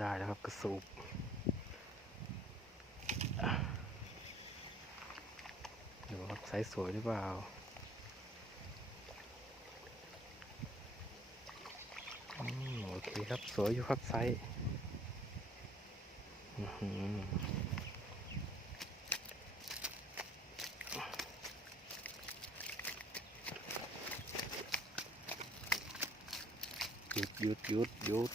ได้แล้วครับกระสูบอะดูครับไซส์สวยหรือเปล่าอโอเคครับสวยอยู่ครับไซส์หยุดหยุดหยุดหยุด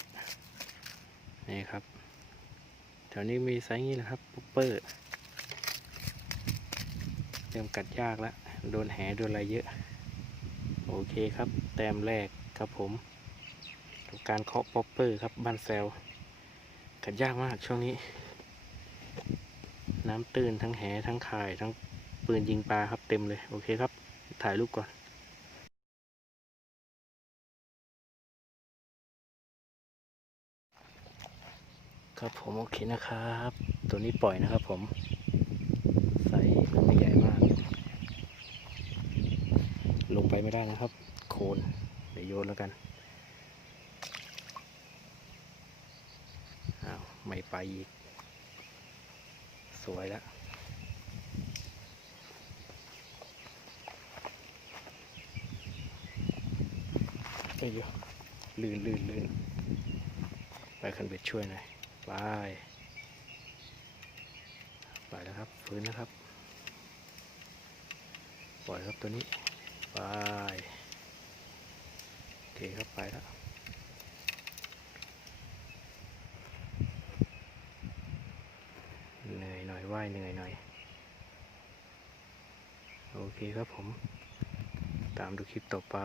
นี่ครับแถวนี้มีไซส์นี้แหละครับปุ๊ปเปอร์เริ่มกัดยากแล้วโดนแหโดนอะไรเยอะ โอเคครับ แต้มแรกครับผมกับการเคาะป๊อปเปอร์ครับบ้านแซวกัดยากมากช่วงนี้ น้ำตื้นทั้งแหทั้งข่ายทั้งปืนยิงปลาครับเต็มเลย โอเคครับ ถ่ายรูปก่อน ครับผมโอเคนะครับ ตัวนี้ปล่อยนะครับผมไซส์ไม่ใหญ่มาก ลงไปไม่ได้นะครับ โคนเดี๋ยวโยนแล้วกันอ้าวไม่ไปอีก สวยแล้วเอ้ยเดี๋ยวลื่นลื่นลื่นไปคันเบ็ดช่วยหน่อย ไปไปแล้วครับฟื้นนะครับ ปล่อยครับตัวนี้ไปโอเคครับไปแล้วเหนื่อยหน่อยว่ายเหนื่อยหน่อยโอเคครับผม ตามดูคลิปต่อไป